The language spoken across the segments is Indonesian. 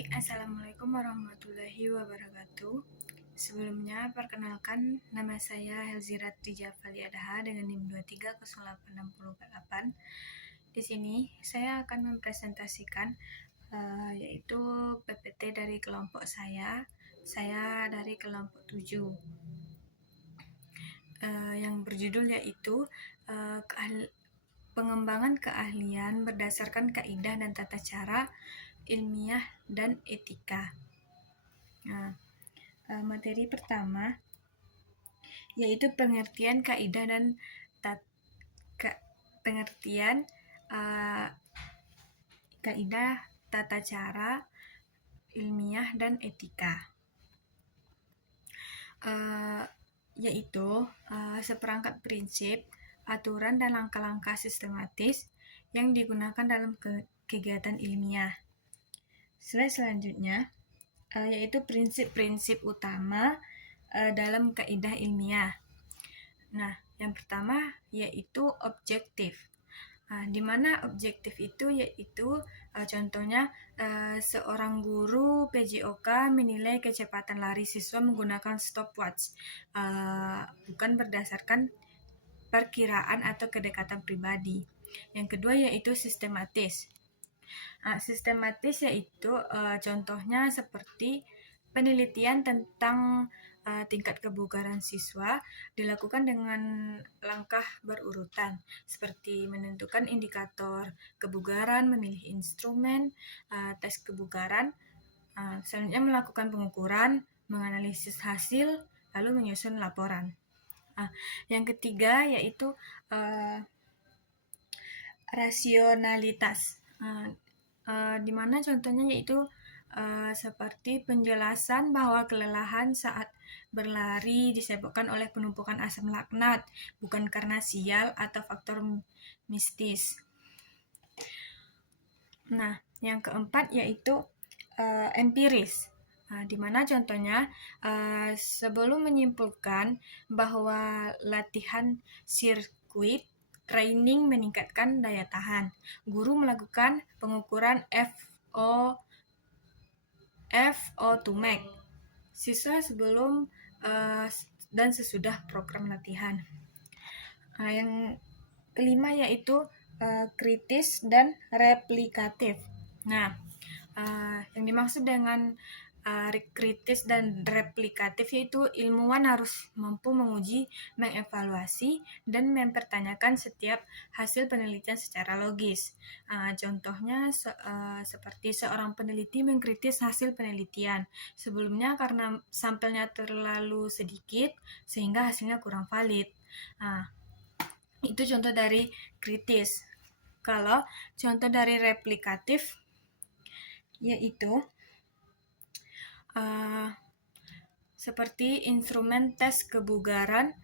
Baik, Assalamualaikum warahmatullahi wabarakatuh. Sebelumnya, perkenalkan nama saya Helzirat Rijafali Adaha dengan NIM 23086048. Di sini, saya akan mempresentasikan yaitu PPT dari kelompok saya. Saya dari kelompok 7. Yang berjudul yaitu pengembangan keahlian berdasarkan kaidah dan tata cara ilmiah dan etika. Nah, materi pertama yaitu pengertian kaidah dan kaidah, tata cara ilmiah dan etika. Yaitu seperangkat prinsip, aturan dan langkah-langkah sistematis yang digunakan dalam kegiatan ilmiah. Slide selanjutnya yaitu prinsip-prinsip utama dalam kaidah ilmiah. Nah, yang pertama yaitu objektif. Di mana objektif itu yaitu contohnya seorang guru PJOK menilai kecepatan lari siswa menggunakan stopwatch, bukan berdasarkan perkiraan atau kedekatan pribadi. Yang kedua yaitu sistematis. Sistematis yaitu contohnya seperti penelitian tentang tingkat kebugaran siswa dilakukan dengan langkah berurutan, seperti menentukan indikator kebugaran, memilih instrumen, tes kebugaran, selanjutnya melakukan pengukuran, menganalisis hasil, lalu menyusun laporan. Yang ketiga yaitu rasionalitas, di mana contohnya yaitu seperti penjelasan bahwa kelelahan saat berlari disebabkan oleh penumpukan asam laknat, bukan karena sial atau faktor mistis. Nah, yang keempat yaitu empiris, di mana contohnya sebelum menyimpulkan bahwa latihan sirkuit training meningkatkan daya tahan, guru melakukan pengukuran FO2 max siswa sebelum dan sesudah program latihan. Yang kelima yaitu kritis dan replikatif. Nah, yang dimaksud dengan kritis dan replikatif yaitu ilmuwan harus mampu menguji, mengevaluasi, dan mempertanyakan setiap hasil penelitian secara logis. Contohnya seperti seorang peneliti mengkritis hasil penelitian sebelumnya karena sampelnya terlalu sedikit sehingga hasilnya kurang valid. Itu contoh dari kritis. Kalau contoh dari replikatif yaitu seperti instrumen tes kebugaran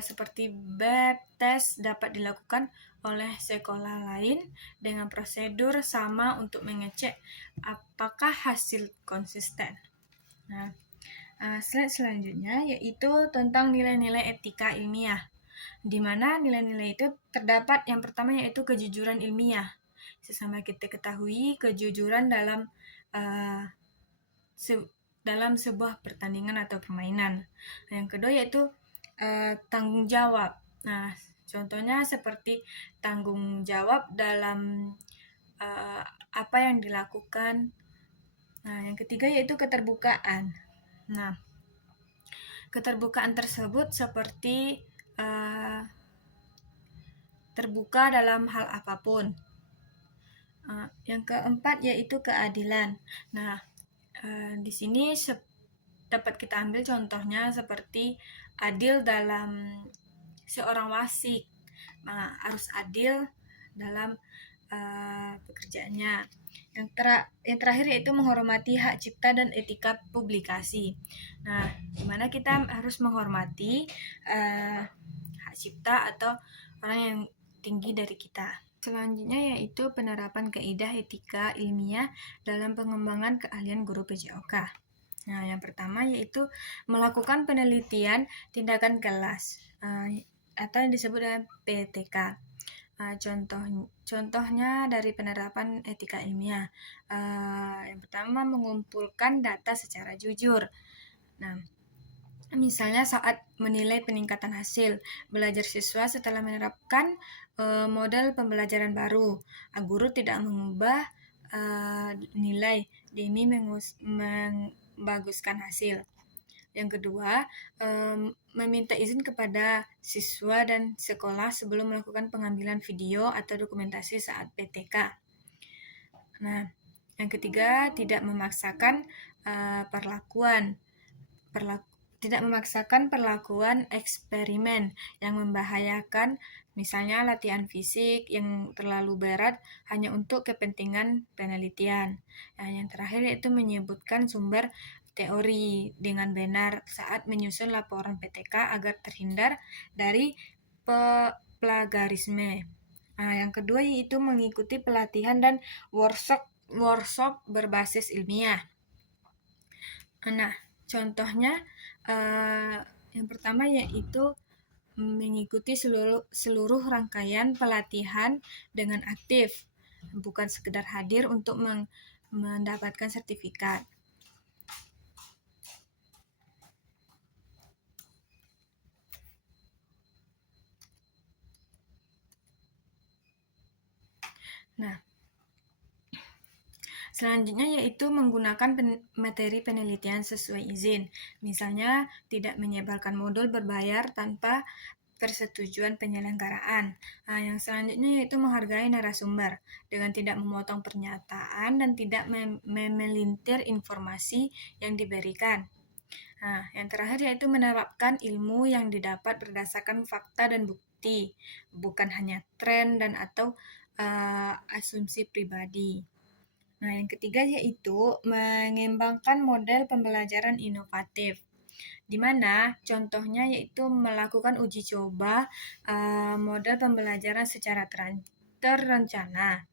seperti BEP test dapat dilakukan oleh sekolah lain dengan prosedur sama untuk mengecek apakah hasil konsisten. Nah, slide selanjutnya yaitu tentang nilai-nilai etika ilmiah, di mana nilai-nilai itu terdapat yang pertama yaitu kejujuran ilmiah. Sesama kita ketahui kejujuran dalam sebuah pertandingan atau permainan. Yang kedua yaitu tanggung jawab. Nah, contohnya seperti tanggung jawab dalam apa yang dilakukan. Nah, yang ketiga yaitu keterbukaan. Nah, keterbukaan tersebut seperti terbuka dalam hal apapun. Yang keempat yaitu keadilan. Nah, di sini dapat kita ambil contohnya seperti adil dalam seorang wasik. Harus adil dalam pekerjaannya. Yang terakhir yaitu menghormati hak cipta dan etika publikasi. Nah, di mana kita harus menghormati hak cipta atau orang yang tinggi dari kita. Selanjutnya yaitu penerapan kaidah etika ilmiah dalam pengembangan keahlian guru PJOK. Nah, yang pertama yaitu melakukan penelitian tindakan kelas atau yang disebut dengan PTK. Contohnya dari penerapan etika ilmiah. Yang pertama, mengumpulkan data secara jujur. Nah, misalnya saat menilai peningkatan hasil belajar siswa setelah menerapkan model pembelajaran baru, guru tidak mengubah nilai demi membaguskan hasil. Yang kedua, meminta izin kepada siswa dan sekolah sebelum melakukan pengambilan video atau dokumentasi saat PTK. Nah, yang ketiga, tidak memaksakan perlakuan eksperimen yang membahayakan, misalnya latihan fisik yang terlalu berat hanya untuk kepentingan penelitian. Nah, yang terakhir yaitu menyebutkan sumber teori dengan benar saat menyusun laporan PTK agar terhindar dari plagiarisme. Nah, yang kedua yaitu mengikuti pelatihan dan workshop berbasis ilmiah. Nah, contohnya yang pertama yaitu mengikuti seluruh rangkaian pelatihan dengan aktif, bukan sekedar hadir untuk mendapatkan sertifikat. Nah, selanjutnya yaitu menggunakan materi penelitian sesuai izin. Misalnya, tidak menyebarkan modul berbayar tanpa persetujuan penyelenggaraan. Nah, yang selanjutnya yaitu menghargai narasumber dengan tidak memotong pernyataan dan tidak memelintir informasi yang diberikan. Nah, yang terakhir yaitu menerapkan ilmu yang didapat berdasarkan fakta dan bukti, bukan hanya tren dan atau asumsi pribadi. Nah, yang ketiga yaitu mengembangkan model pembelajaran inovatif, di mana contohnya yaitu melakukan uji coba model pembelajaran secara terencana.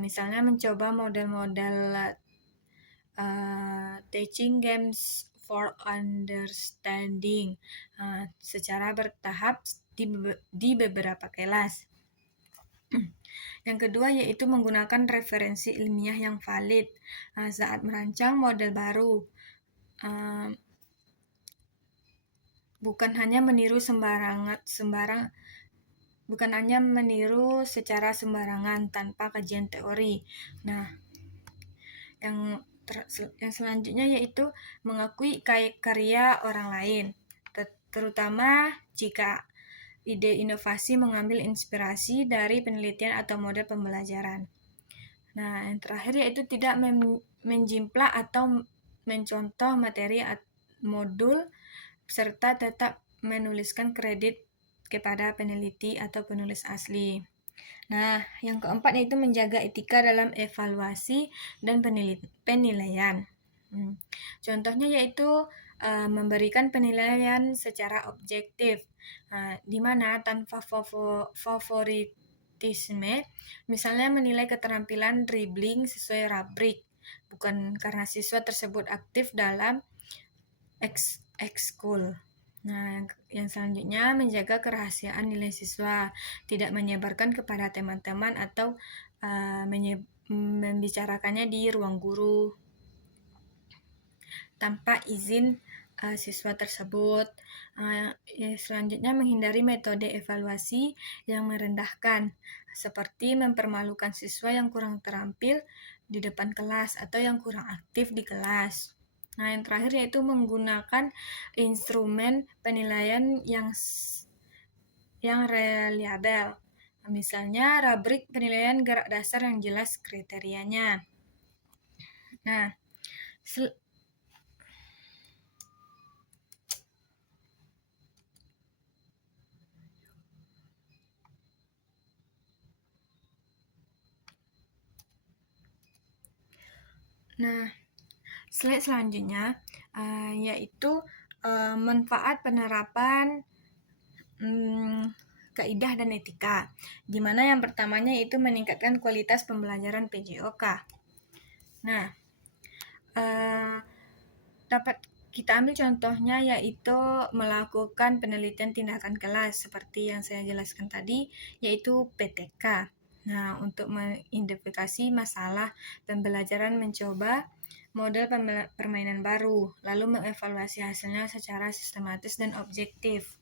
Misalnya mencoba model-model teaching games for understanding secara bertahap di beberapa kelas. Yang kedua yaitu menggunakan referensi ilmiah yang valid saat merancang model baru. Bukan hanya meniru secara sembarangan tanpa kajian teori. Nah, yang selanjutnya yaitu mengakui karya orang lain, terutama jika ide inovasi mengambil inspirasi dari penelitian atau model pembelajaran. Nah, yang terakhir yaitu tidak menjiplak atau mencontoh materi modul serta tetap menuliskan kredit kepada peneliti atau penulis asli. Nah, yang keempat yaitu menjaga etika dalam evaluasi dan penilaian. Contohnya yaitu memberikan penilaian secara objektif, di mana tanpa favoritisme, misalnya menilai keterampilan dribbling sesuai rubrik, bukan karena siswa tersebut aktif dalam ekskul. Nah, yang selanjutnya menjaga kerahasiaan nilai siswa, tidak menyebarkan kepada teman-teman atau membicarakannya di ruang guru tanpa izin siswa tersebut. Selanjutnya menghindari metode evaluasi yang merendahkan, seperti mempermalukan siswa yang kurang terampil di depan kelas atau yang kurang aktif di kelas. Nah, yang terakhir yaitu menggunakan instrumen penilaian yang reliabel. Misalnya rubrik penilaian gerak dasar yang jelas kriterianya. Nah, slide selanjutnya yaitu manfaat penerapan kaidah dan etika, di mana yang pertamanya itu meningkatkan kualitas pembelajaran PJOK. Nah, kita ambil contohnya yaitu melakukan penelitian tindakan kelas seperti yang saya jelaskan tadi, yaitu PTK. Nah, untuk mengidentifikasi masalah pembelajaran mencoba model permainan baru, lalu mengevaluasi hasilnya secara sistematis dan objektif.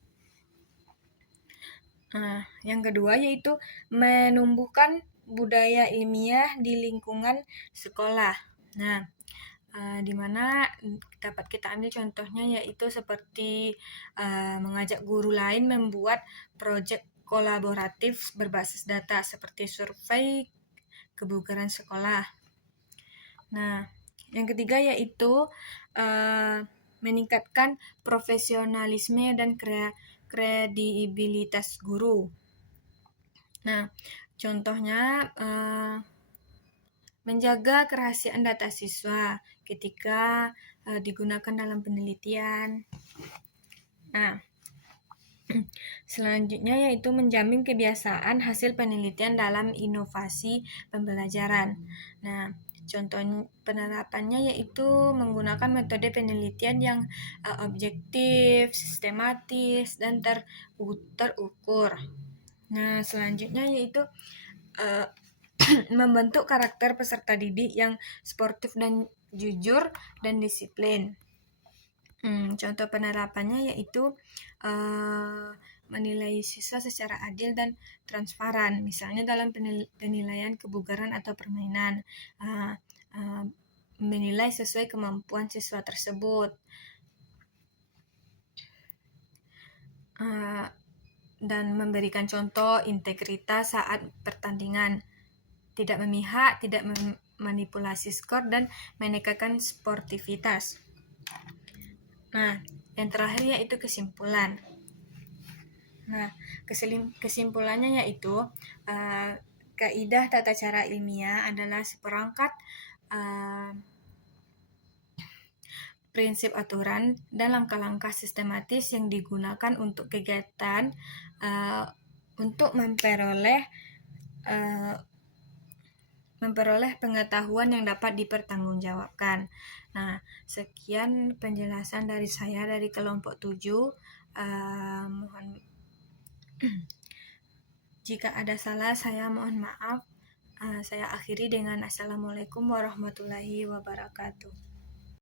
Nah, yang kedua yaitu menumbuhkan budaya ilmiah di lingkungan sekolah. Nah, di mana dapat kita ambil contohnya yaitu seperti mengajak guru lain membuat proyek kolaboratif berbasis data seperti survei kebugaran sekolah. Nah, yang ketiga yaitu meningkatkan profesionalisme dan kredibilitas guru. Nah, contohnya menjaga kerahasiaan data siswa ketika digunakan dalam penelitian. Nah, selanjutnya yaitu menjamin kebiasaan hasil penelitian dalam inovasi pembelajaran. Nah, contoh penerapannya yaitu menggunakan metode penelitian yang objektif, sistematis, dan terukur. Nah, selanjutnya yaitu membentuk karakter peserta didik yang sportif dan jujur dan disiplin. Contoh penerapannya yaitu menilai siswa secara adil dan transparan, misalnya dalam penilaian kebugaran atau permainan, menilai sesuai kemampuan siswa tersebut, dan memberikan contoh integritas saat pertandingan, tidak memihak, tidak memanipulasi skor, dan menekankan sportivitas. Nah, yang terakhir yaitu kesimpulan. Nah, kesimpulannya yaitu kaidah tata cara ilmiah adalah seperangkat prinsip aturan dan langkah-langkah sistematis yang digunakan untuk kegiatan untuk memperoleh pengetahuan yang dapat dipertanggungjawabkan. Nah, sekian penjelasan dari saya dari kelompok 7. Mohon jika ada salah, saya mohon maaf. Saya akhiri dengan Assalamualaikum warahmatullahi wabarakatuh.